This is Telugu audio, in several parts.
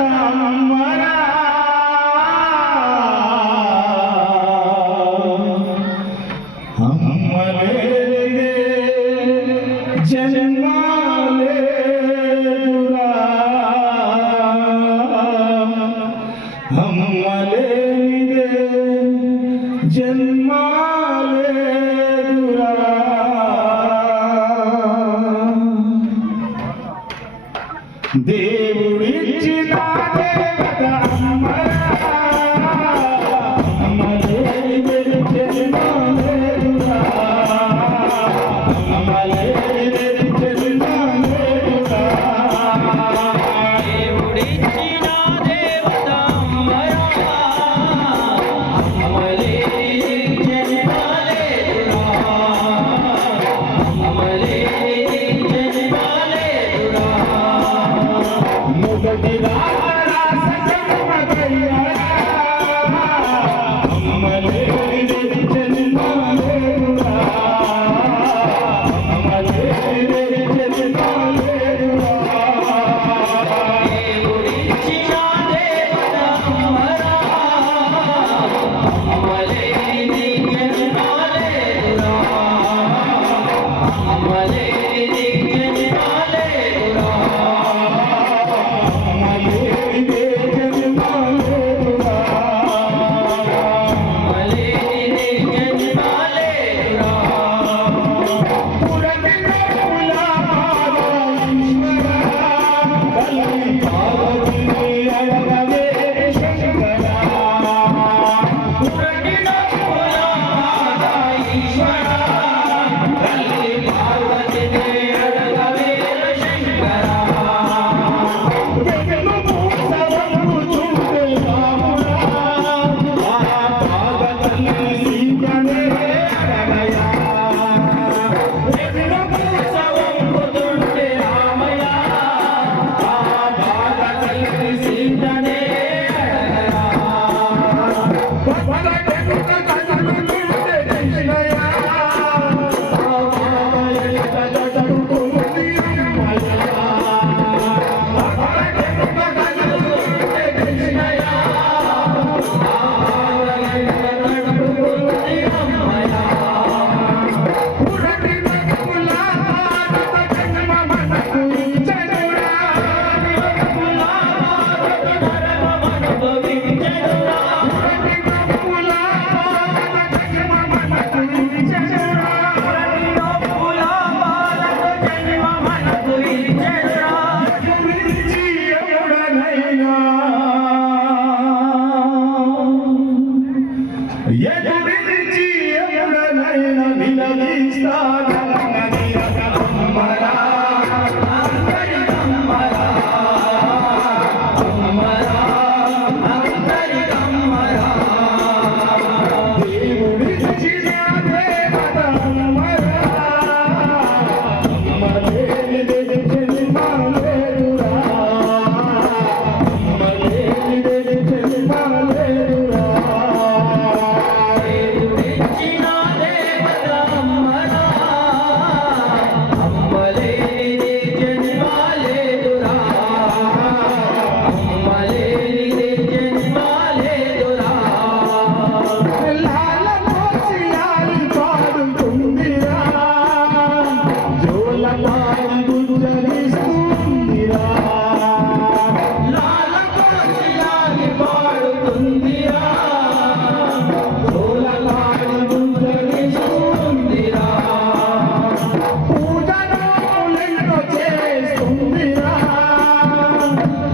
అమ్మరా అమ్మలేదే జన్మలేదురా అమ్మలేదే జన్మలేదురా దేవుడిచ్చిన దేవత అమ్మరా అమ్మలేదే జన్మలేదురా అమ్మలేదే జన్మలేదురా దేవుడిచ్చిన దేవత అమ్మరా అమ్మలేదే జన్మలేదురా అమ్మలేదే జన్మలేదురా మొదటి రాజరా సజన్మదయ్యా అమ్మలేదే జన్మలేదురా అమ్మలేదే జన్మలేదురా దేవుడిచ్చిన దేవత అమ్మరా అమ్మలేదే జన్మలేదురా అమ్మలేదే జన్మలేదురా అమ్మలేదే జన్మలేదురా అమ్మలేదే జన్మలేదురా పురటిన కులామీశ్వర తల్లి పార్వతీ అడగవే శంకరా పురటిన కులమాత ఈశ్వర తల్లి పార్వతిని అడగవే శంకరా వెలుగు మూసవము చూడే రాముడా ఆ పాద తల్లి సీతనే అడగయా వెలుగు సవంపుతుంటే రామయ్య ఆ బాధ తల్లి సీతనే అడగరా భగవంతుడు కన్నులుంటే కృష్ణయ్య బాబాయ్ కదడుతుంది అమ్మయ్య భగవంతుడు కన్నులుంటే కృష్ణయ్య నడుపుతుంది అమ్మయ్య పురటిన కులామత జన్మ మనకు ఇచ్చనురా అనుభవించదురా పురటిన కులామత జన్మ మనకు ఇచ్చనురా నొప్పుల బాధకు జన్మ మనకు ఇచ్చెనురా గురించి ఎవడనైనా ఎదురించి ఎవడనైనా నిలదీస్తాడన్నది అమ్మరా అందరి అమ్మరా అమ్మరా అందరి అమ్మరా దేవుడిచ్చిన దేవత అమ్మరా అమ్మలేనిదే జన్మలేదురా అమ్మలేనిదే జన్మలేదురా దేవుడిచ్చిన దేవత అమ్మరా అమ్మలేనిదే జన్మలేదురా అమ్మలేనిదే జన్మలేదురా లాల మోసియాలి పాడుతుందిరా జోల పాడి గుజరిస్తుందిరా లాల కోసిలాగి పాడుతుందిరా జోలలాడి గుంజరిస్తుందిరా పూజనోలెన్నో చేస్తుందిరా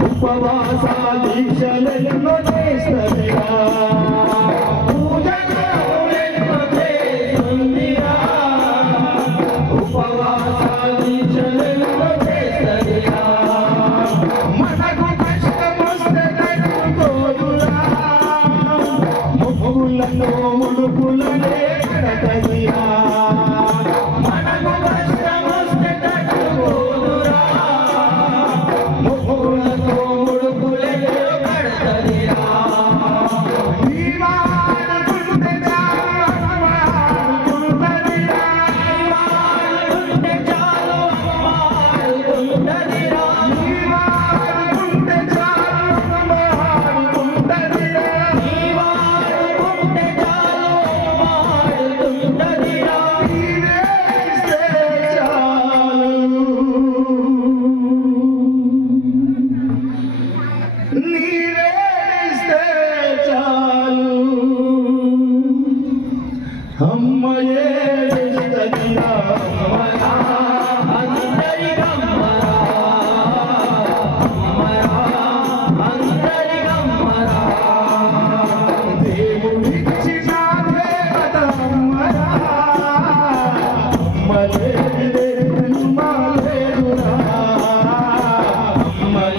ఉపవాస దీక్షలెన్నో చేస్తదిరా పూజనోలెన్నో చేస్తుందిరా ఉపవాస దీక్షలెన్నో చేస్తదిరా మనకు కష్టమొస్తే తట్టుకోదురా మొక్కులను ముడుపులనే కడతదిరా మనకు కష్టమొస్తే తట్టుకోదురా ముడుపులతో ముడుపులెన్నో కడతదిరా ఈ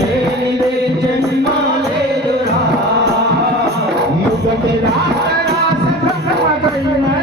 లేనిదే జన్మ లేదురా నువ్వటి రాస రాస బ్రహ్మకైనా